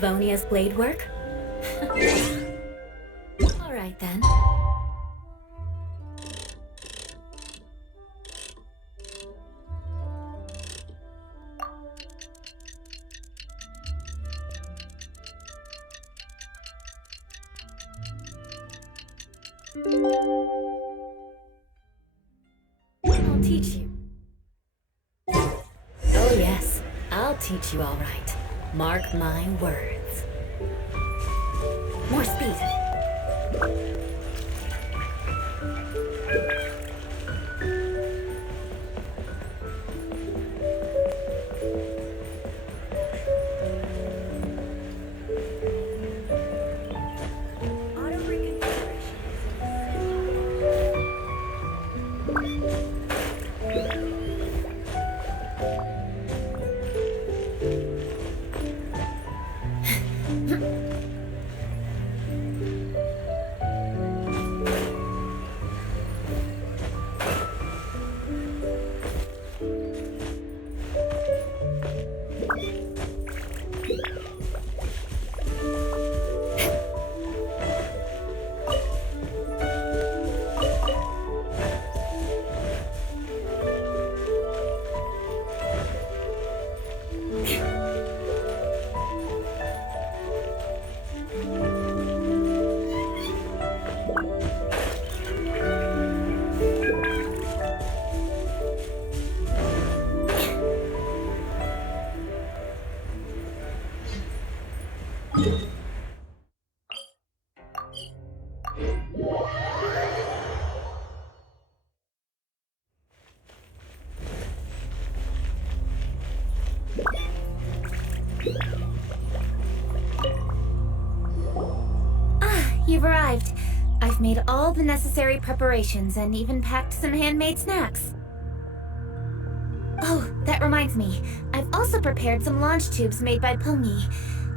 Livonia's blade work? Alright then. I'll teach you. Oh yes, I'll teach you all right. Mark my words. More speed. You've arrived. I've made all the necessary preparations and even packed some handmade snacks. Oh, that reminds me. I've also prepared some launch tubes made by Pongi.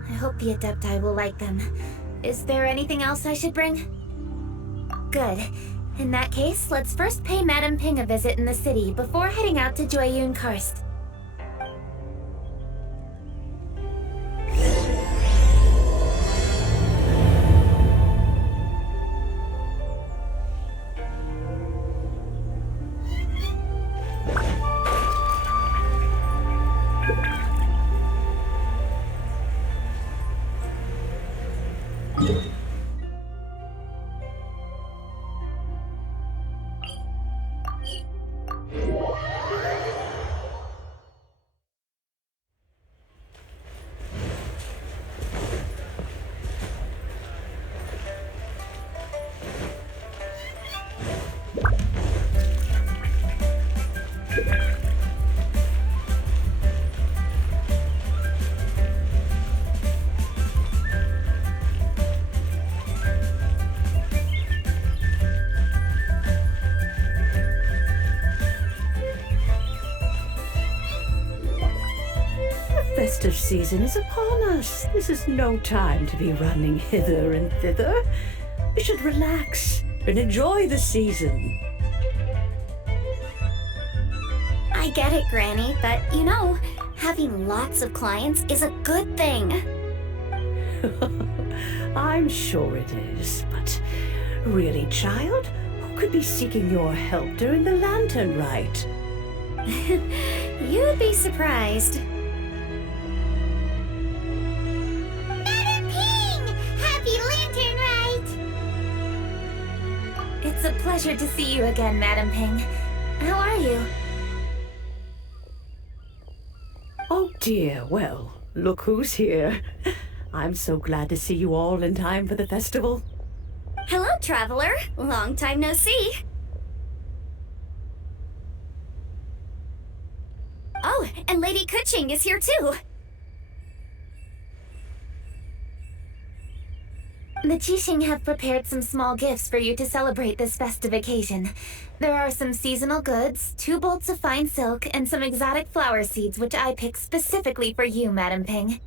I hope the Adepti will like them. Is there anything else I should bring? Good. In that case, let's first pay Madame Ping a visit in the city before heading out to Jueyun Karst. Festive season is upon us. This is no time to be running hither and thither. We should relax and enjoy the season. I get it, Granny, but you know, having lots of clients is a good thing. I'm sure it is, but really, child, who could be seeking your help during the lantern rite? You'd be surprised. It's a pleasure to see you again, Madame Ping. How are you? Oh dear, well, look who's here. I'm so glad to see you all in time for the festival. Hello, traveler. Long time no see. Oh, and Lady Keqing is here too. The Yujing have prepared some small gifts for you to celebrate this festive occasion. There are some seasonal goods, 2 bolts of fine silk, and some exotic flower seeds which I picked specifically for you, Madame Ping.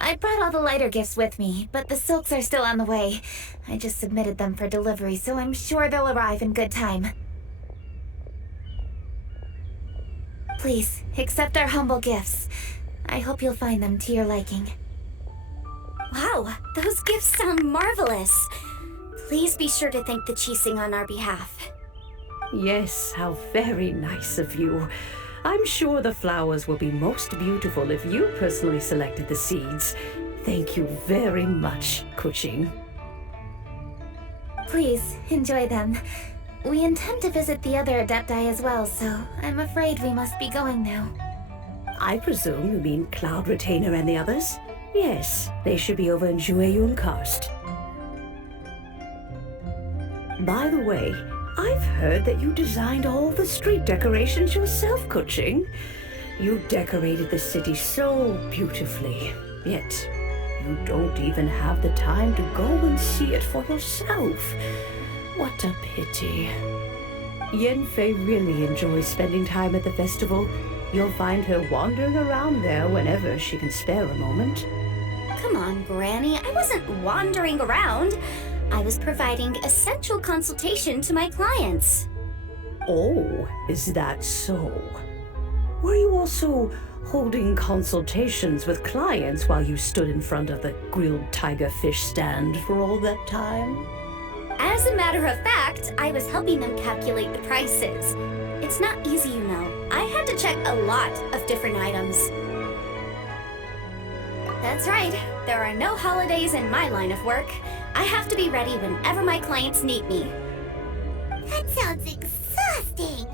I brought all the lighter gifts with me, but the silks are still on the way. I just submitted them for delivery, so I'm sure they'll arrive in good time. Please, accept our humble gifts. I hope you'll find them to your liking. Wow, those gifts sound marvelous. Please be sure to thank the Keqing on our behalf. Yes, how very nice of you. I'm sure the flowers will be most beautiful if you personally selected the seeds. Thank you very much, Keqing. Please, enjoy them. We intend to visit the other Adepti as well, so I'm afraid we must be going now. I presume you mean Cloud Retainer and the others? Yes, they should be over in Yujing Karst. By the way, I've heard that you designed all the street decorations yourself, Keqing. You decorated the city so beautifully, yet you don't even have the time to go and see it for yourself. What a pity. Yanfei really enjoys spending time at the festival. You'll find her wandering around there whenever she can spare a moment. Come on, Granny, I wasn't wandering around. I was providing essential consultation to my clients. Oh, is that so? Were you also holding consultations with clients while you stood in front of the grilled tiger fish stand for all that time? As a matter of fact, I was helping them calculate the prices. It's not easy, you know. I had to check a lot of different items. That's right. There are no holidays in my line of work. I have to be ready whenever my clients need me. That sounds exhausting.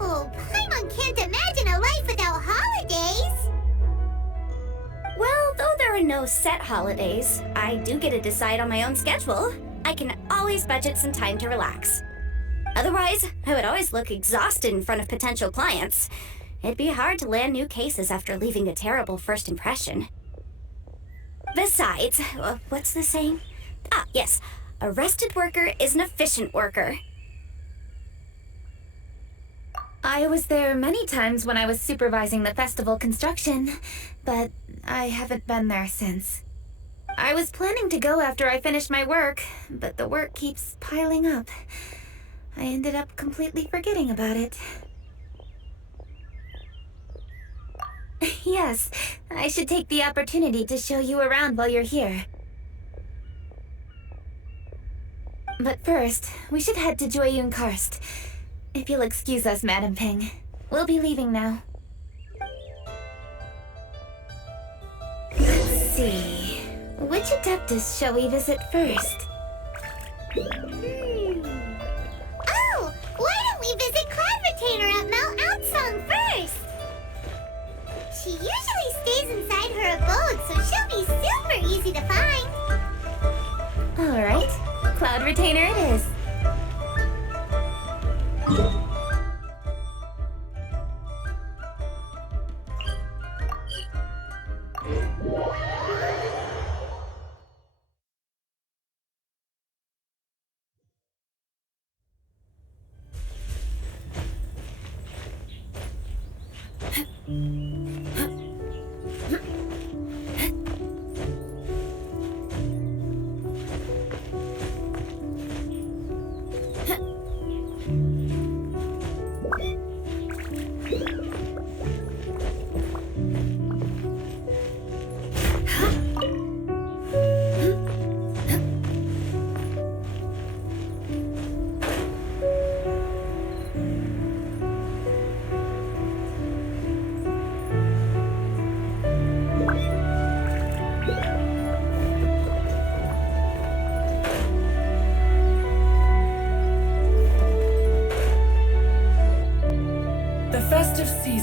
Oh, Paimon can't imagine a life without holidays. Well, though there are no set holidays, I do get to decide on my own schedule. I can always budget some time to relax. Otherwise, I would always look exhausted in front of potential clients. It'd be hard to land new cases after leaving a terrible first impression. Besides, what's the saying? Ah, yes. A rested worker is an efficient worker. I was there many times when I was supervising the festival construction, but I haven't been there since. I was planning to go after I finished my work, but the work keeps piling up. I ended up completely forgetting about it. Yes, I should take the opportunity to show you around while you're here. But first, we should head to Yujing Karst. If you'll excuse us, Madam Ping. We'll be leaving now. Let's see. Which Adeptus shall we visit first? Oh, why don't we visit Cloud Retainer at Mount Aozang first? She usually stays inside her abode, so she'll be super easy to find. All right, Cloud Retainer it is.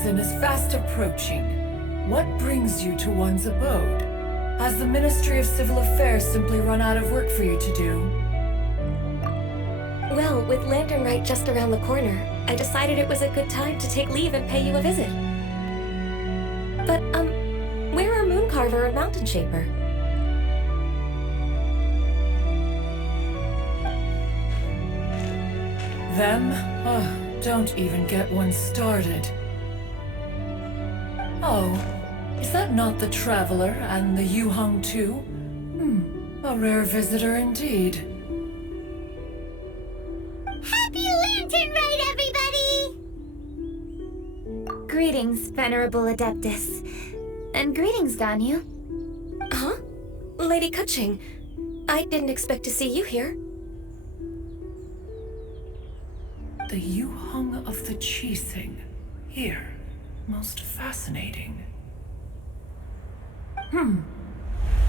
Is fast approaching. What brings you to one's abode? Has the Ministry of Civil Affairs simply run out of work for you to do? Well, with Lantern Rite just around the corner, I decided it was a good time to take leave and pay you a visit. But, where are Mooncarver and Mountain Shaper? Them? Oh, don't even get one started. Oh, is that not the Traveler and the Yujing too? A rare visitor indeed. Happy Lantern Rite, everybody! Greetings, Venerable Adeptus. And greetings, Ganyu. Huh? Lady Keqing, I didn't expect to see you here. The Yujing of the Qingce. Here. Most fascinating.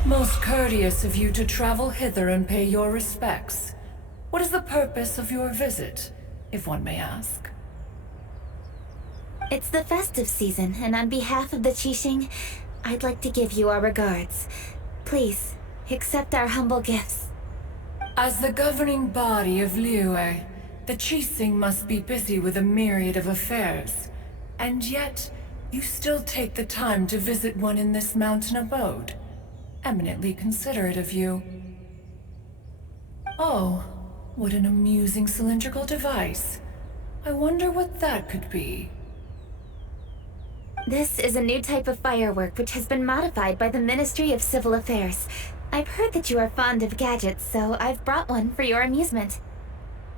Most courteous of you to travel hither and pay your respects. What is the purpose of your visit, if one may ask? It's the festive season, and on behalf of the Qixing, I'd like to give you our regards. Please, accept our humble gifts. As the governing body of Liyue, the Qixing must be busy with a myriad of affairs. And yet, you still take the time to visit one in this mountain abode. Eminently considerate of you. Oh, what an amusing cylindrical device. I wonder what that could be. This is a new type of firework which has been modified by the Ministry of Civil Affairs. I've heard that you are fond of gadgets, so I've brought one for your amusement.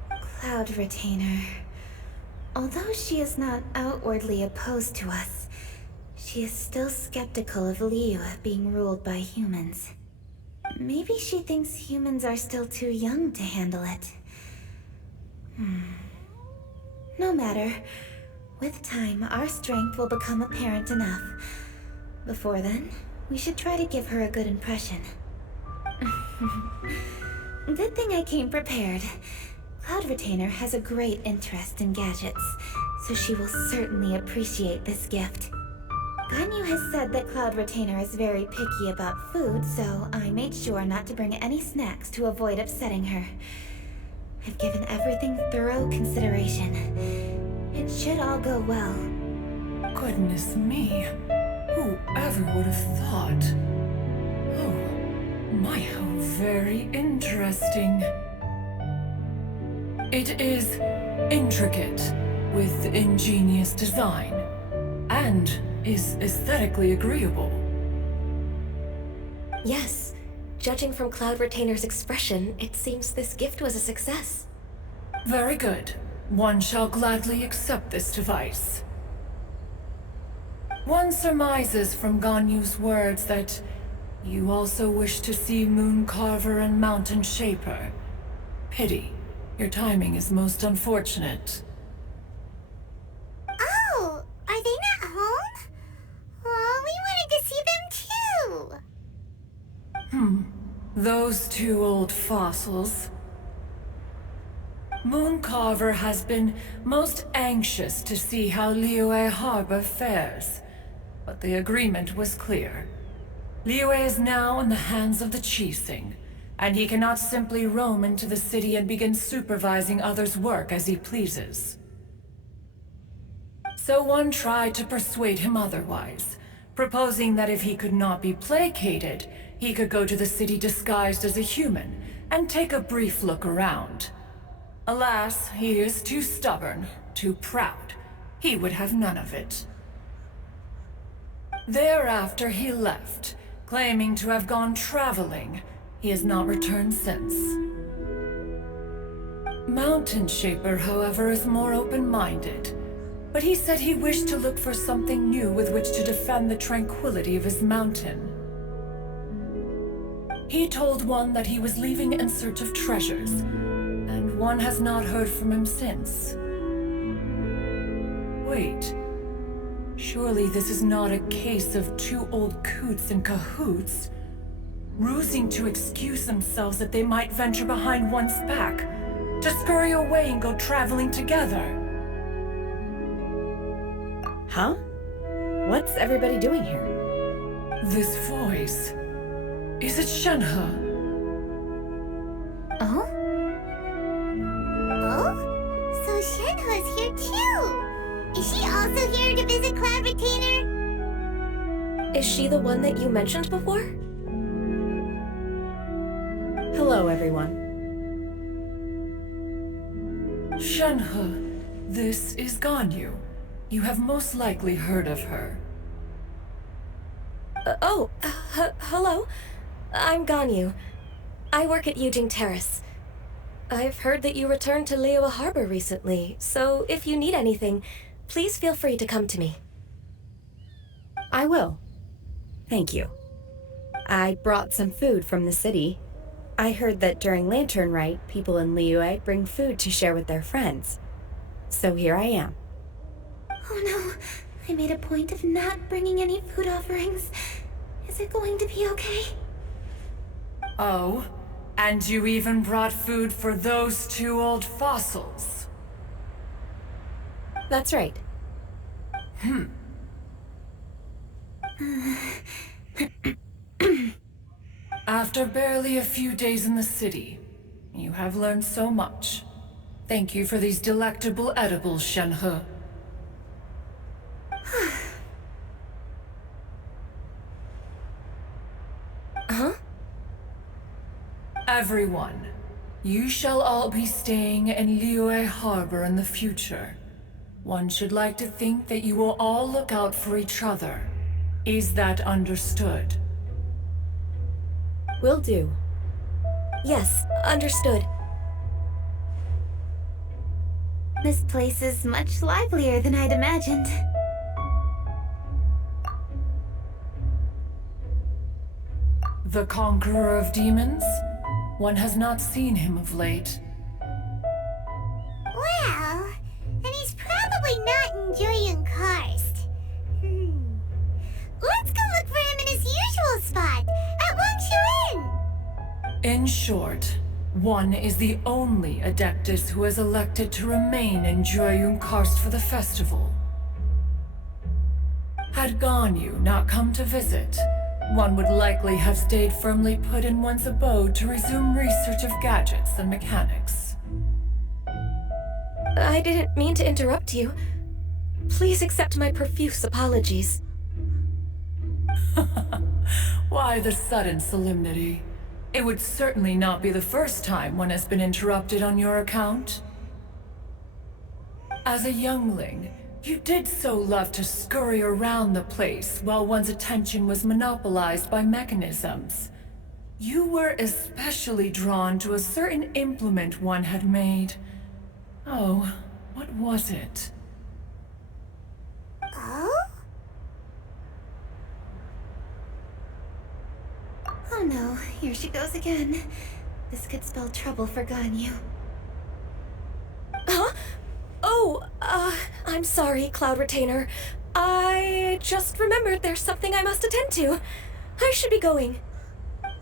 Cloud Retainer. Although she is not outwardly opposed to us, she is still skeptical of Liyue being ruled by humans. Maybe she thinks humans are still too young to handle it. No matter. With time, our strength will become apparent enough. Before then, we should try to give her a good impression. Good thing I came prepared. Cloud Retainer has a great interest in gadgets, so she will certainly appreciate this gift. Ganyu has said that Cloud Retainer is very picky about food, so I made sure not to bring any snacks to avoid upsetting her. I've given everything thorough consideration. It should all go well. Goodness me. Whoever would have thought? Oh, my, how very interesting. It is intricate, with ingenious design, and is aesthetically agreeable. Yes, judging from Cloud Retainer's expression, it seems this gift was a success. Very good. One shall gladly accept this device. One surmises from Ganyu's words that you also wish to see Moon Carver and Mountain Shaper. Pity. Your timing is most unfortunate. Oh, are they not home? Oh, we wanted to see them too. Those two old fossils. Moon Carver has been most anxious to see how Liyue Harbor fares, but the agreement was clear. Liyue is now in the hands of the Qixing, and he cannot simply roam into the city and begin supervising others' work as he pleases. So one tried to persuade him otherwise, proposing that if he could not be placated, he could go to the city disguised as a human and take a brief look around. Alas, he is too stubborn, too proud. He would have none of it. Thereafter he left, claiming to have gone traveling. He has not returned since. Mountain Shaper, however, is more open-minded, but he said he wished to look for something new with which to defend the tranquility of his mountain. He told one that he was leaving in search of treasures, and one has not heard from him since. Wait. Surely this is not a case of two old coots in cahoots, rusing to excuse themselves that they might venture behind one's back, to scurry away and go traveling together. Huh? What's everybody doing here? This voice... is it Shenhe? Oh? Oh? So Shenhe's here too. Is she also here to visit Cloud Retainer? Is she the one that you mentioned before? Hello, everyone. Shenhe, this is Ganyu. You have most likely heard of her. Hello. I'm Ganyu. I work at Yujing Terrace. I've heard that you returned to Liyue Harbor recently, so if you need anything, please feel free to come to me. I will. Thank you. I brought some food from the city. I heard that during Lantern Rite, people in Liyue bring food to share with their friends. So here I am. Oh no, I made a point of not bringing any food offerings. Is it going to be okay? Oh, and you even brought food for those two old fossils. That's right. After barely a few days in the city, you have learned so much. Thank you for these delectable edibles, Shenhe. Huh? Everyone, you shall all be staying in Liyue Harbor in the future. One should like to think that you will all look out for each other. Is that understood? Will do. Yes, understood. This place is much livelier than I'd imagined. The conqueror of demons? One has not seen him of late. Well, then he's probably not enjoying Karst. Let's go look for him in his usual spot, at Wangshu Inn. In short, one is the only Adeptus who has elected to remain in Joyun Karst for the festival. Had Ganyu not come to visit, one would likely have stayed firmly put in one's abode to resume research of gadgets and mechanics. I didn't mean to interrupt you. Please accept my profuse apologies. Why the sudden solemnity? It would certainly not be the first time one has been interrupted on your account. As a youngling, you did so love to scurry around the place while one's attention was monopolized by mechanisms. You were especially drawn to a certain implement one had made. Oh, what was it? Oh? Oh no, here she goes again. This could spell trouble for Ganyu. Huh? Oh, I'm sorry, Cloud Retainer. I just remembered there's something I must attend to. I should be going.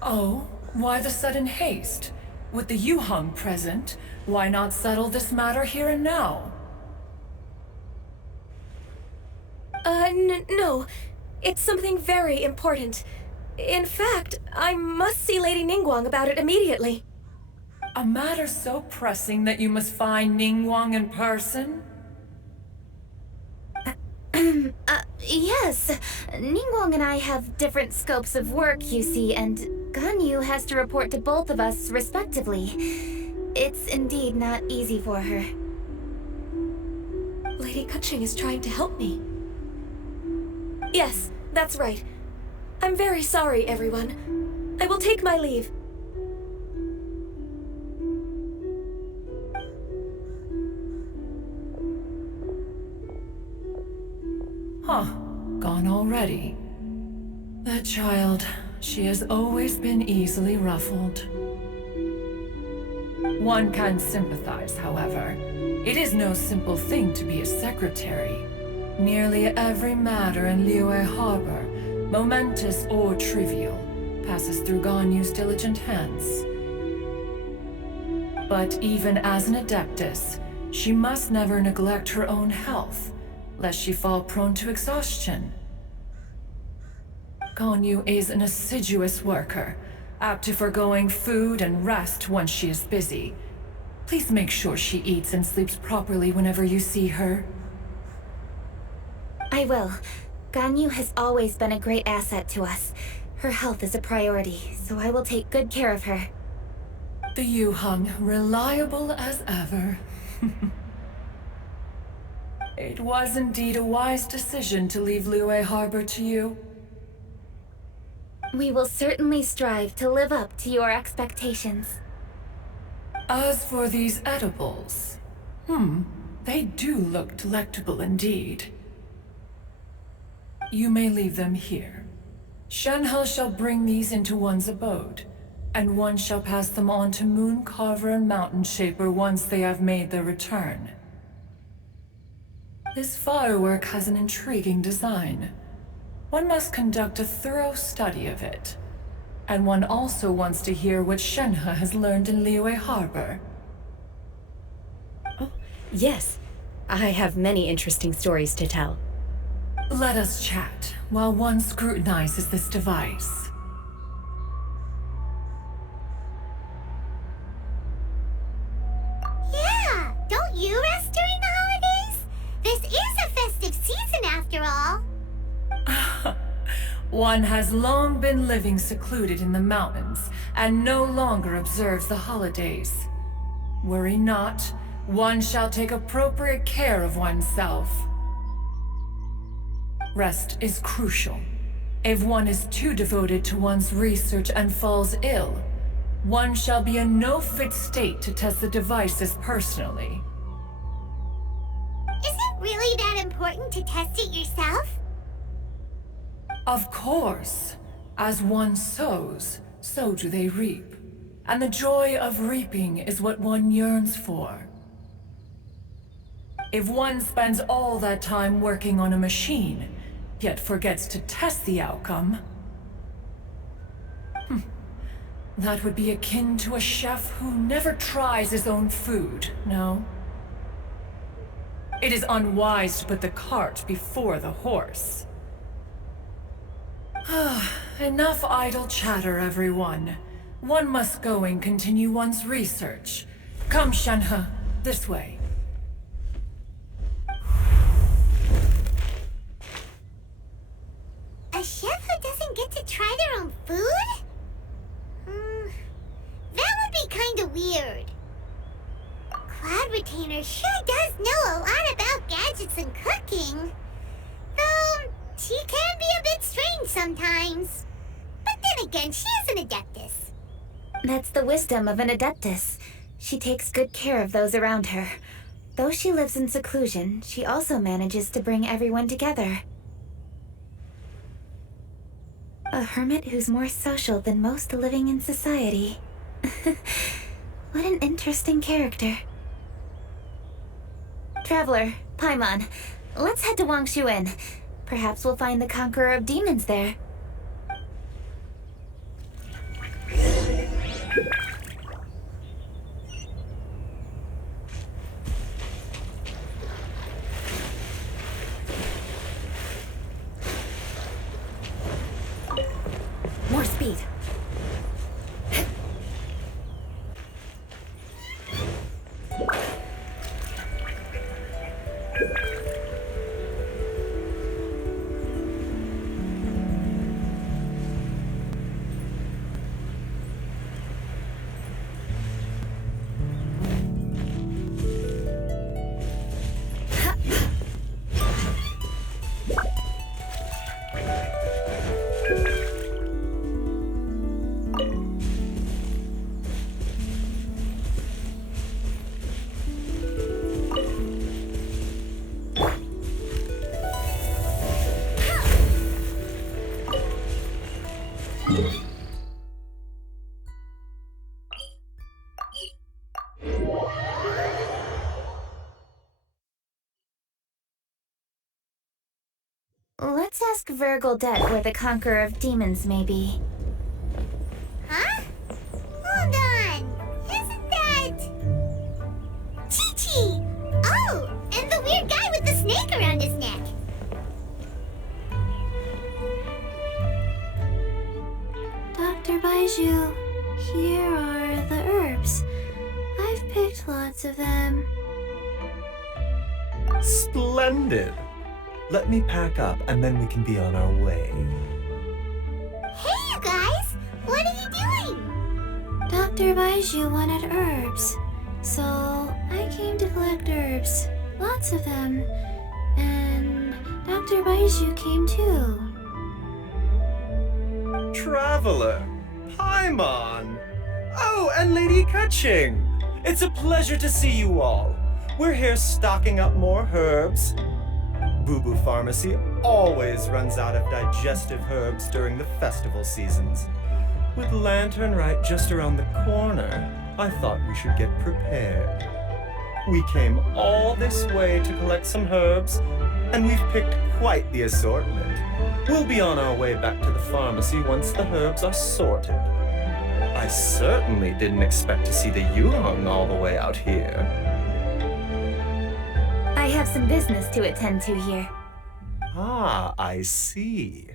Oh, why the sudden haste? With the Yujing present, why not settle this matter here and now? No. It's something very important. In fact, I must see Lady Ningguang about it immediately. A matter so pressing that you must find Ningguang in person? Yes. Ningguang and I have different scopes of work, you see, and Ganyu has to report to both of us respectively. It's indeed not easy for her. Lady Keqing is trying to help me. Yes, that's right. I'm very sorry, everyone. I will take my leave. Huh, gone already. That child, she has always been easily ruffled. One can sympathize, however. It is no simple thing to be a secretary. Nearly every matter in Liyue Harbor, momentous or trivial, passes through Ganyu's diligent hands. But even as an Adeptus, she must never neglect her own health, lest she fall prone to exhaustion. Ganyu is an assiduous worker, apt to forgoing food and rest once she is busy. Please make sure she eats and sleeps properly whenever you see her. I will. Ganyu has always been a great asset to us. Her health is a priority, so I will take good care of her. The Yujing, reliable as ever. It was indeed a wise decision to leave Liyue Harbor to you. We will certainly strive to live up to your expectations. As for these edibles, they do look delectable indeed. You may leave them here. Shenhe shall bring these into one's abode, and one shall pass them on to Moon Carver and Mountain Shaper once they have made their return. This firework has an intriguing design. One must conduct a thorough study of it. And one also wants to hear what Shenhe has learned in Liyue Harbor. Oh, yes. I have many interesting stories to tell. Let us chat while one scrutinizes this device. Yeah, don't you rest during the holidays? This is a festive season after all. One has long been living secluded in the mountains and no longer observes the holidays. Worry not, one shall take appropriate care of oneself. Rest is crucial. If one is too devoted to one's research and falls ill, one shall be in no fit state to test the devices personally. Is it really that important to test it yourself? Of course. As one sows, so do they reap. And the joy of reaping is what one yearns for. If one spends all that time working on a machine, yet forgets to test the outcome, that would be akin to a chef who never tries his own food, no? It is unwise to put the cart before the horse. Enough idle chatter, everyone. One must go and continue one's research. Come, Shenhe, this way. A chef who doesn't get to try their own food? That would be kinda weird. Cloud Retainer sure does know a lot about gadgets and cooking. Though, she can be a bit strange sometimes. But then again, she is an adeptus. That's the wisdom of an adeptus. She takes good care of those around her. Though she lives in seclusion, she also manages to bring everyone together. A hermit who's more social than most living in society. What an interesting character. Traveler, Paimon, let's head to Wangshu Inn. Perhaps we'll find the Conqueror of Demons there. More speed. Let's ask Verr Goldet where the Conqueror of Demons may be. Huh? Hold on. Isn't that... Qiqi! Oh, and the weird guy with the snake around his neck. Dr. Baiju, here are the herbs. I've picked lots of them. Splendid! Let me pack up and then we can be on our way. Hey, you guys! What are you doing? Dr. Baiju wanted herbs, so I came to collect herbs. Lots of them. And Dr. Baiju came too. Traveler! Paimon! Oh, and Lady Keqing! It's a pleasure to see you all. We're here stocking up more herbs. Boo Boo Pharmacy always runs out of digestive herbs during the festival seasons. With Lantern right just around the corner, I thought we should get prepared. We came all this way to collect some herbs, and we've picked quite the assortment. We'll be on our way back to the pharmacy once the herbs are sorted. I certainly didn't expect to see the Yujing all the way out here. I have some business to attend to here. Ah, I see.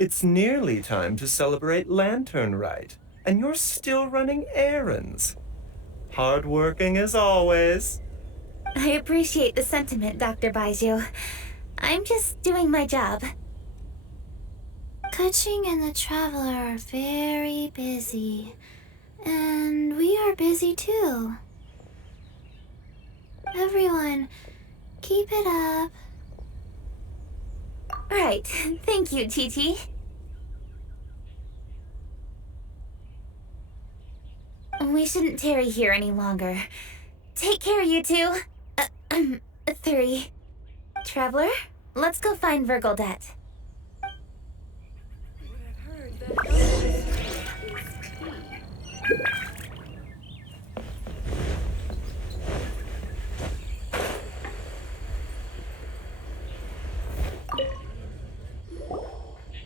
It's nearly time to celebrate Lantern Rite, and you're still running errands. Hardworking as always. I appreciate the sentiment, Dr. Baizhu. I'm just doing my job. Keqing and the Traveler are very busy. And we are busy too. Everyone, keep it up. Right. Thank you, Qiqi. We shouldn't tarry here any longer. Take care, you two. Three. Traveler, let's go find Verr Goldet.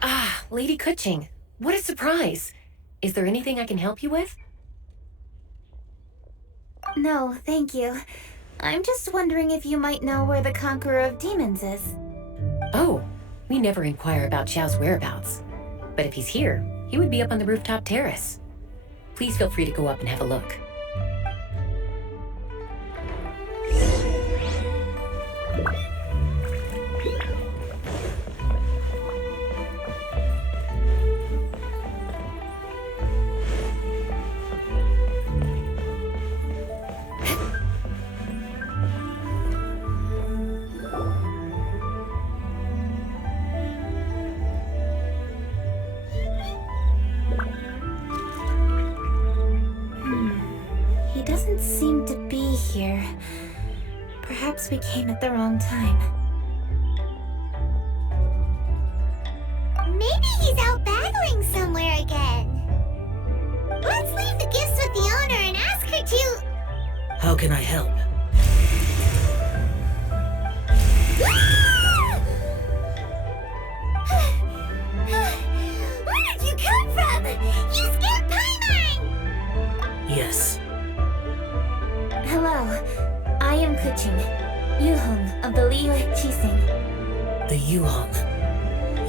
Ah, Lady Keqing. What a surprise. Is there anything I can help you with? No, thank you. I'm just wondering if you might know where the Conqueror of Demons is. Oh, we never inquire about Xiao's whereabouts. But if he's here, he would be up on the rooftop terrace. Please feel free to go up and have a look. He doesn't seem to be here. Perhaps we came at the wrong time. Maybe he's out battling somewhere again. Let's leave the gifts with the owner and ask her to... How can I help? Where did you come from? You scared Paimon! Yes. Hello, I am Keqing, Yujing of the Liyue Qixing. The Yujing.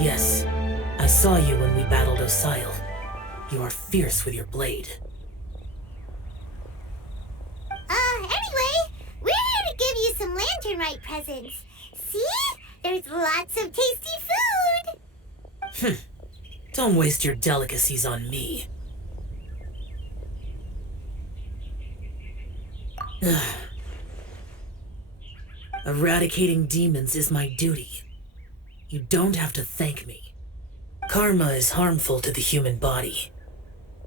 Yes. I saw you when we battled Osile. You are fierce with your blade. Anyway, we're here to give you some Lantern Rite presents. See? There's lots of tasty food! Don't waste your delicacies on me. Eradicating demons is my duty. You don't have to thank me. Karma is harmful to the human body,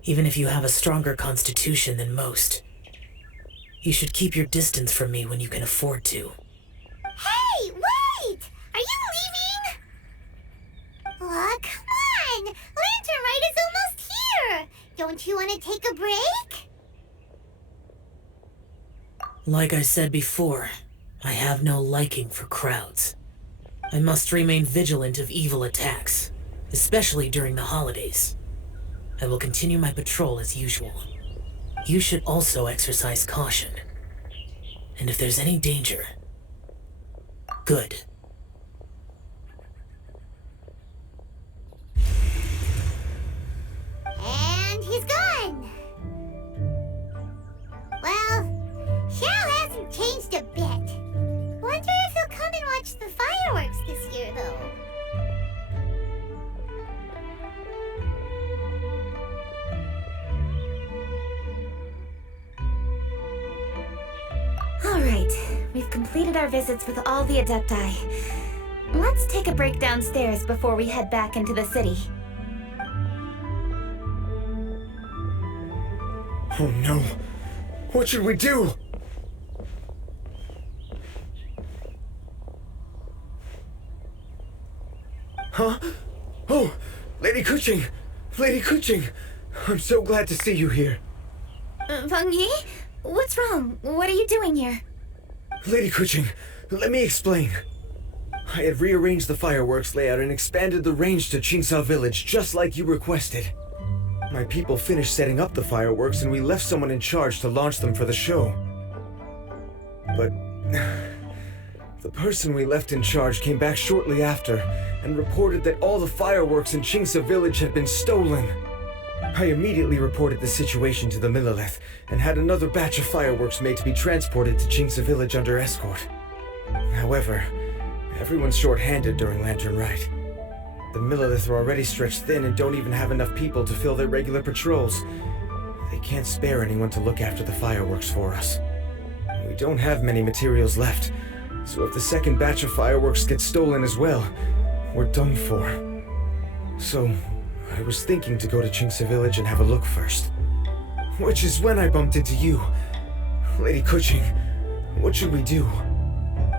even if you have a stronger constitution than most. You should keep your distance from me when you can afford to. Hey, wait! Are you leaving? Aw, come on! Lantern Rite is almost here! Don't you want to take a break? Like I said before, I have no liking for crowds. I must remain vigilant of evil attacks, especially during the holidays. I will continue my patrol as usual. You should also exercise caution. And if there's any danger, good. And he's gone! Well, Xiao hasn't changed a bit. Wonder if he'll come and watch the fireworks this year, though. Alright, we've completed our visits with all the Adepti. Let's take a break downstairs before we head back into the city. Oh no! What should we do? Huh? Oh, Lady Keqing! Lady Keqing! I'm so glad to see you here. Peng Yi? What's wrong? What are you doing here? Lady Keqing, let me explain. I had rearranged the fireworks layout and expanded the range to Qingce village just like you requested. My people finished setting up the fireworks and we left someone in charge to launch them for the show. But the person we left in charge came back shortly after and reported that all the fireworks in Qingce village had been stolen. I immediately reported the situation to the Millelith and had another batch of fireworks made to be transported to Qingce village under escort. However, everyone's short-handed during Lantern Rite. The Millelith are already stretched thin and don't even have enough people to fill their regular patrols. They can't spare anyone to look after the fireworks for us. We don't have many materials left, so if the second batch of fireworks gets stolen as well, we're done for. So, I was thinking to go to Qingce village and have a look first. Which is when I bumped into you. Lady Keqing, what should we do?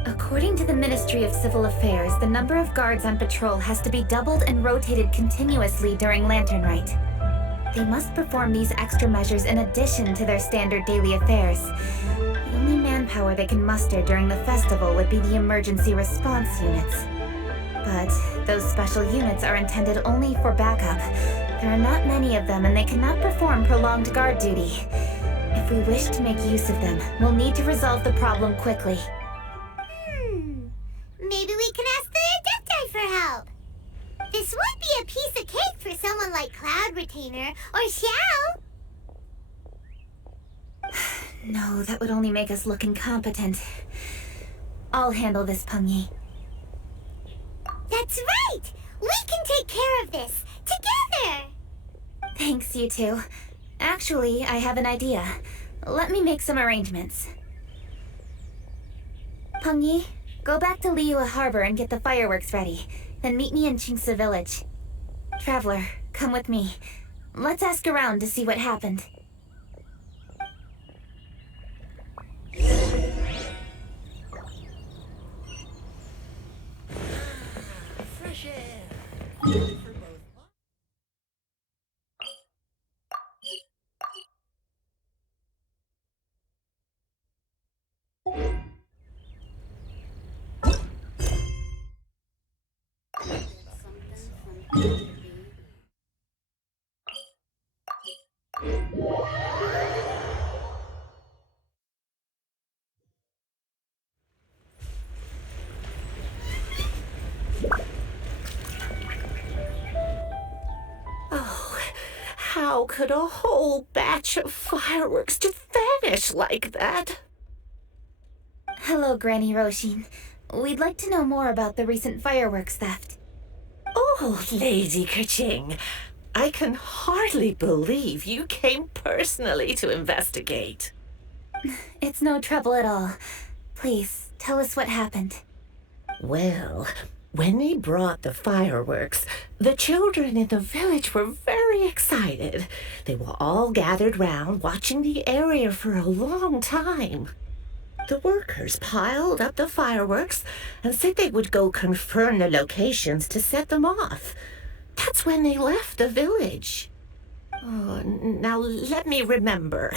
According to the Ministry of Civil Affairs, the number of guards on patrol has to be doubled and rotated continuously during Lantern Rite. They must perform these extra measures in addition to their standard daily affairs. The only manpower they can muster during the festival would be the emergency response units. But those special units are intended only for backup. There are not many of them and they cannot perform prolonged guard duty. If we wish to make use of them, we'll need to resolve the problem quickly. Maybe we can ask the Adepti for help. This would be a piece of cake for someone like Cloud Retainer or Xiao. No, that would only make us look incompetent. I'll handle this, Peng Yi. That's right! We can take care of this, together! Thanks, you two. Actually, I have an idea. Let me make some arrangements. Peng Yi, go back to Liyue Harbor and get the fireworks ready. Then meet me in Qingce village. Traveler, come with me. Let's ask around to see what happened. Fresh air. How could a whole batch of fireworks just vanish like that? Hello, Granny Roshin. We'd like to know more about the recent fireworks theft. Oh, Lady Keqing, I can hardly believe you came personally to investigate. It's no trouble at all. Please, tell us what happened. Well, when they brought the fireworks, the children in the village were very excited. They were all gathered round, watching the area for a long time. The workers piled up the fireworks and said they would go confirm the locations to set them off. That's when they left the village. Oh, now let me remember.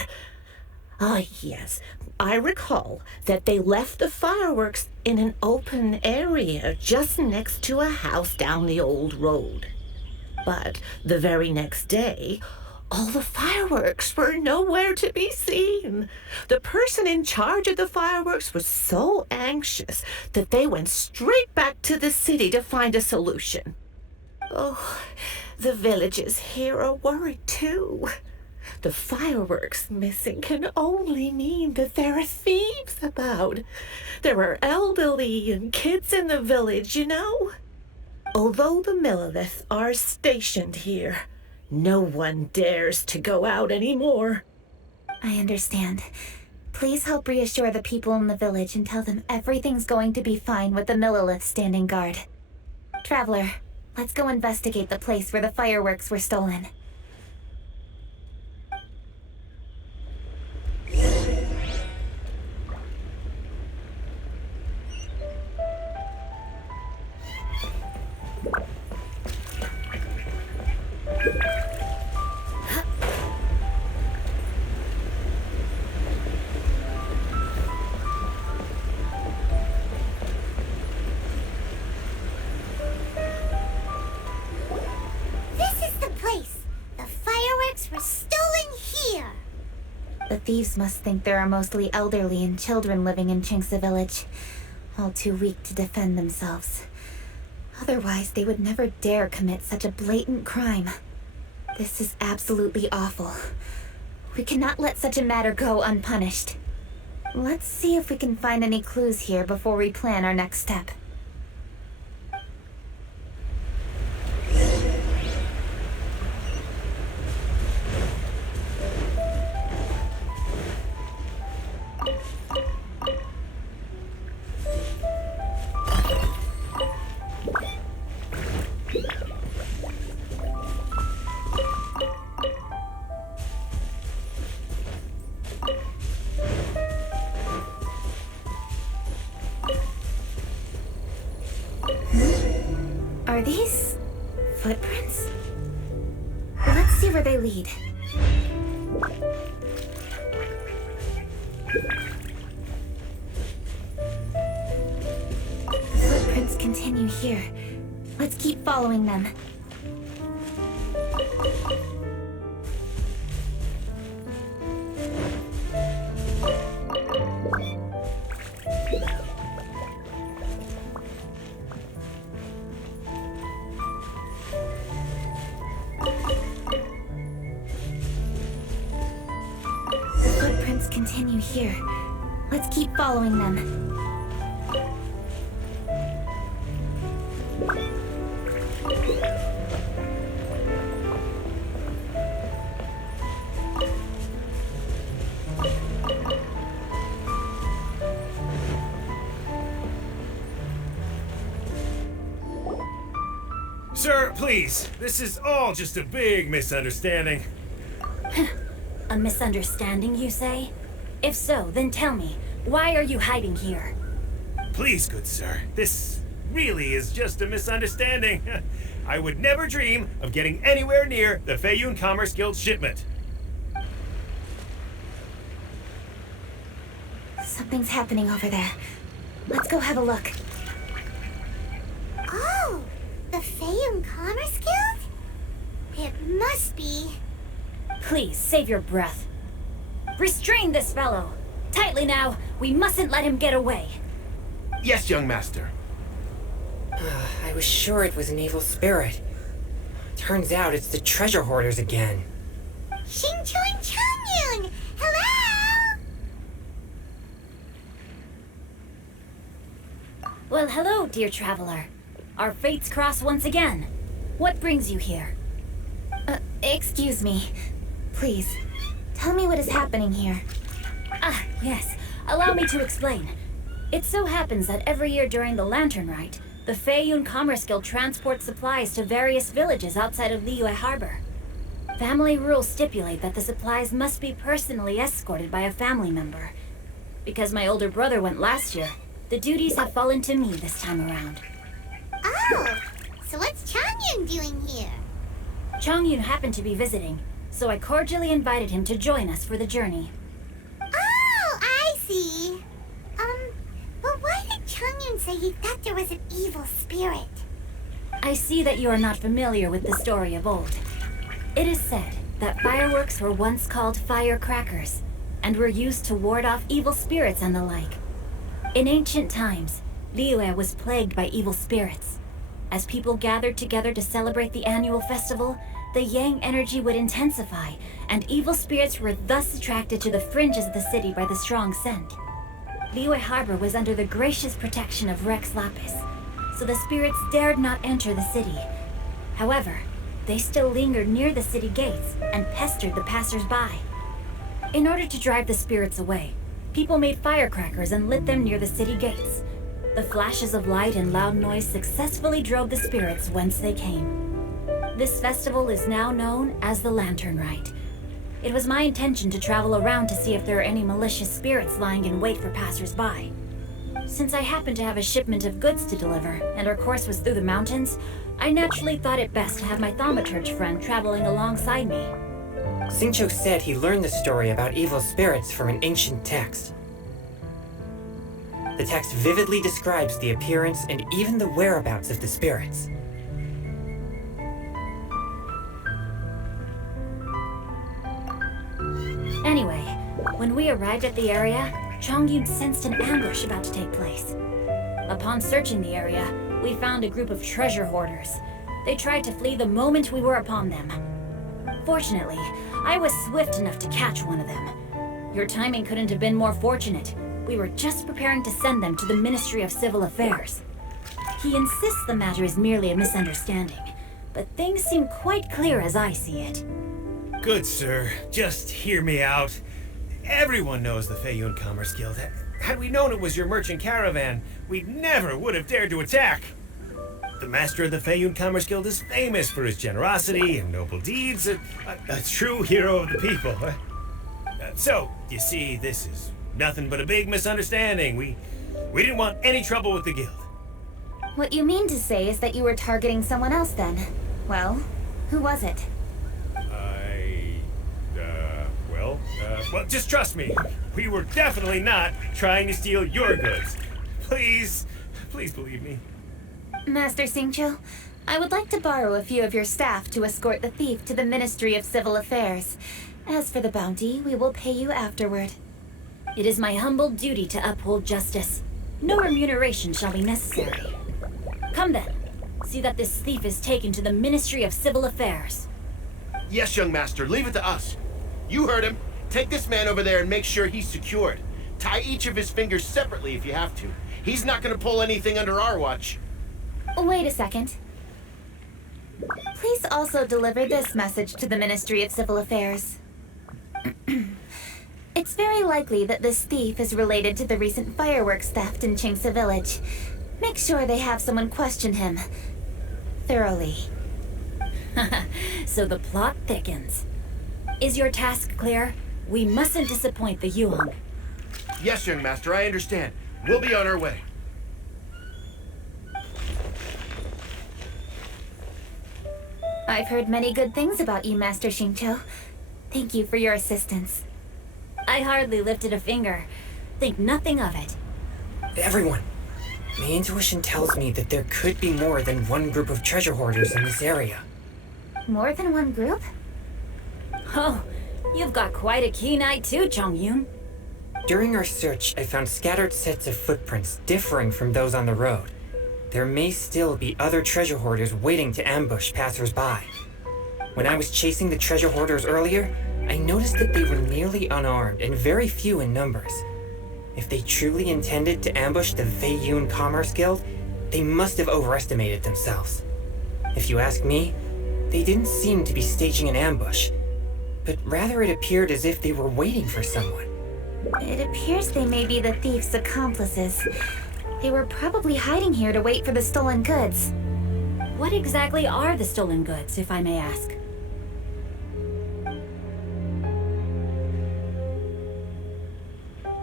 Ah, yes. I recall that they left the fireworks in an open area just next to a house down the old road. But the very next day, all the fireworks were nowhere to be seen. The person in charge of the fireworks was so anxious that they went straight back to the city to find a solution. Oh, the villagers here are worried too. The fireworks missing can only mean that there are thieves about. There are elderly and kids in the village, you know. Although the Millelith are stationed here, no one dares to go out anymore. I understand. Please help reassure the people in the village and tell them everything's going to be fine with the Millelith standing guard. Traveler, let's go investigate the place where the fireworks were stolen. thieves must think there are mostly elderly and children living in Qingce village, all too weak to defend themselves. Otherwise, they would never dare commit such a blatant crime. This is absolutely awful. We cannot let such a matter go unpunished. Let's see if we can find any clues here before we plan our next step. Are these footprints? Let's see where they lead. Footprints continue here. Let's keep following them. Continue here. Let's keep following them. Sir, please. This is all just a big misunderstanding. A misunderstanding, you say? If so, then tell me, why are you hiding here? Please, good sir. This really is just a misunderstanding. I would never dream of getting anywhere near the Feiyun Commerce Guild shipment. Something's happening over there. Let's go have a look. Oh, the Feiyun Commerce Guild? It must be. Please, save your breath. Restrain this fellow! Tightly now, we mustn't let him get away. Yes, young master. I was sure it was an evil spirit. Turns out it's the treasure hoarders again. Xingqiu and Changyun! Hello! Well, hello, dear traveler. Our fates cross once again. What brings you here? Excuse me. Please, tell me what is happening here. Ah, yes. Allow me to explain. It so happens that every year during the Lantern Rite, the Feiyun Commerce Guild transports supplies to various villages outside of Liyue Harbor. Family rules stipulate that the supplies must be personally escorted by a family member. Because my older brother went last year, the duties have fallen to me this time around. Oh, so what's Changyun doing here? Changyun happened to be visiting, so I cordially invited him to join us for the journey. Oh, I see. But why did Changyun say he thought there was an evil spirit? I see that you are not familiar with the story of old. It is said that fireworks were once called firecrackers, and were used to ward off evil spirits and the like. In ancient times, Liyue was plagued by evil spirits. As people gathered together to celebrate the annual festival, the yang energy would intensify, and evil spirits were thus attracted to the fringes of the city by the strong scent. Liyue Harbor was under the gracious protection of Rex Lapis, so the spirits dared not enter the city. However, they still lingered near the city gates and pestered the passers-by. In order to drive the spirits away, people made firecrackers and lit them near the city gates. The flashes of light and loud noise successfully drove the spirits whence they came. This festival is now known as the Lantern Rite. It was my intention to travel around to see if there are any malicious spirits lying in wait for passers-by. Since I happened to have a shipment of goods to deliver, and our course was through the mountains, I naturally thought it best to have my thaumaturge friend traveling alongside me. Xingqiu said he learned the story about evil spirits from an ancient text. The text vividly describes the appearance and even the whereabouts of the spirits. Anyway, When we arrived at the area, Chongyun sensed an ambush about to take place. Upon searching the area, we found a group of treasure hoarders. They tried to flee the moment we were upon them. Fortunately, I was swift enough to catch one of them. Your timing couldn't have been more fortunate. We were just preparing to send them to the Ministry of Civil Affairs. He insists the matter is merely a misunderstanding, but things seem quite clear as I see it. Good, sir. Just hear me out. Everyone knows the Feiyun Commerce Guild. Had we known it was your merchant caravan, we never would have dared to attack. The master of the Feiyun Commerce Guild is famous for his generosity and noble deeds, a true hero of the people. So, you see, this is nothing but a big misunderstanding. We didn't want any trouble with the guild. What you mean to say is that you were targeting someone else then? Well, who was it? Well, just trust me. We were definitely not trying to steal your goods. Please believe me. Master Qiqi, I would like to borrow a few of your staff to escort the thief to the Ministry of Civil Affairs. As for the bounty, we will pay you afterward. It is my humble duty to uphold justice. No remuneration shall be necessary. Come then, see that this thief is taken to the Ministry of Civil Affairs. Yes, young master, leave it to us. You heard him. Take this man over there and make sure he's secured. Tie each of his fingers separately if you have to. He's not gonna pull anything under our watch. Wait a second. Please also deliver this message to the Ministry of Civil Affairs. It's very likely that this thief is related to the recent fireworks theft in Qingce village. Make sure they have someone question him thoroughly. So the plot thickens. Is your task clear? We mustn't disappoint the Yujing. Yes, young master, I understand. We'll be on our way. I've heard many good things about you, Master Qiqi. Thank you for your assistance. I hardly lifted a finger. Think nothing of it. Everyone, my intuition tells me that there could be more than one group of treasure hoarders in this area. More than one group? Oh, you've got quite a keen eye too, Chongyun. During our search, I found scattered sets of footprints differing from those on the road. There may still be other treasure hoarders waiting to ambush passers-by. When I was chasing the treasure hoarders earlier, I noticed that they were nearly unarmed and very few in numbers. If they truly intended to ambush the Feiyun Commerce Guild, they must have overestimated themselves. If you ask me, they didn't seem to be staging an ambush, but rather it appeared as if they were waiting for someone. It appears they may be the thief's accomplices. They were probably hiding here to wait for the stolen goods. What exactly are the stolen goods, if I may ask?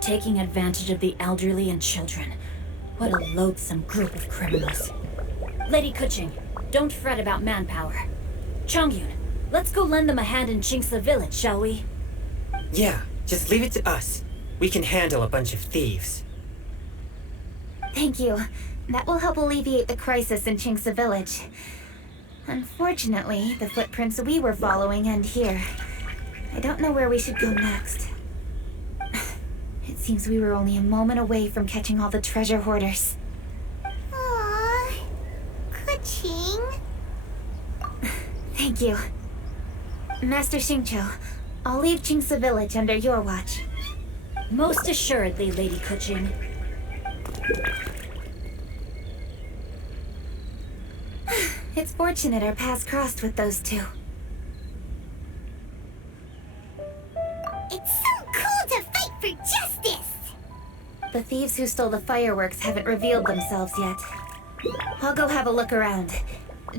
Taking advantage of the elderly and children. What a loathsome group of criminals. Lady Keqing, don't fret about manpower. Chongyun, let's go lend them a hand in Qingce village, shall we? Yeah, just leave it to us. We can handle a bunch of thieves. Thank you. That will help alleviate the crisis in Qingce village. Unfortunately, the footprints we were following end here. I don't know where we should go next. It seems we were only a moment away from catching all the treasure hoarders. Aww. Keqing. Thank you. Master Qiqi, I'll leave Qingce village under your watch. Most assuredly, Lady Keqing. It's fortunate our paths crossed with those two. It's so cool to fight for justice! The thieves who stole the fireworks haven't revealed themselves yet. I'll go have a look around.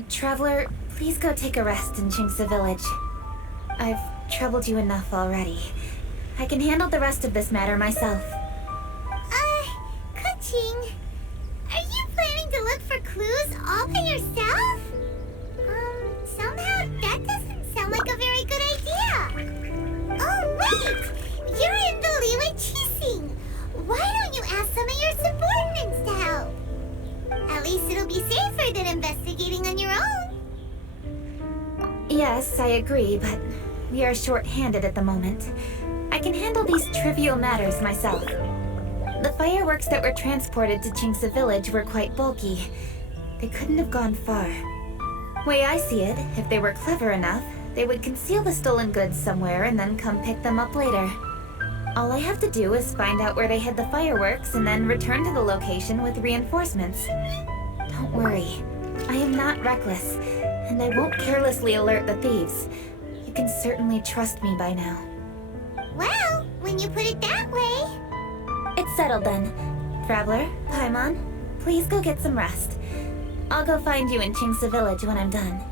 Traveler, please go take a rest in Qingce village. I've troubled you enough already. I can handle the rest of this matter myself. Keqing, are you planning to look for clues all by yourself? Somehow that doesn't sound like a very good idea. Oh, wait! You're in the Liyue Qixing. Why don't you ask some of your subordinates to help? At least it'll be safer than investigating on your own. Yes, I agree, but we are short-handed at the moment. I can handle these trivial matters myself. The fireworks that were transported to Qingce village were quite bulky. They couldn't have gone far. Way I see it, if they were clever enough, they would conceal the stolen goods somewhere and then come pick them up later. All I have to do is find out where they hid the fireworks and then return to the location with reinforcements. Don't worry, I am not reckless, and I won't carelessly alert the thieves. You can certainly trust me by now. Well, when you put it that way... It's settled then. Traveler, Paimon, please go get some rest. I'll go find you in Qingce village when I'm done.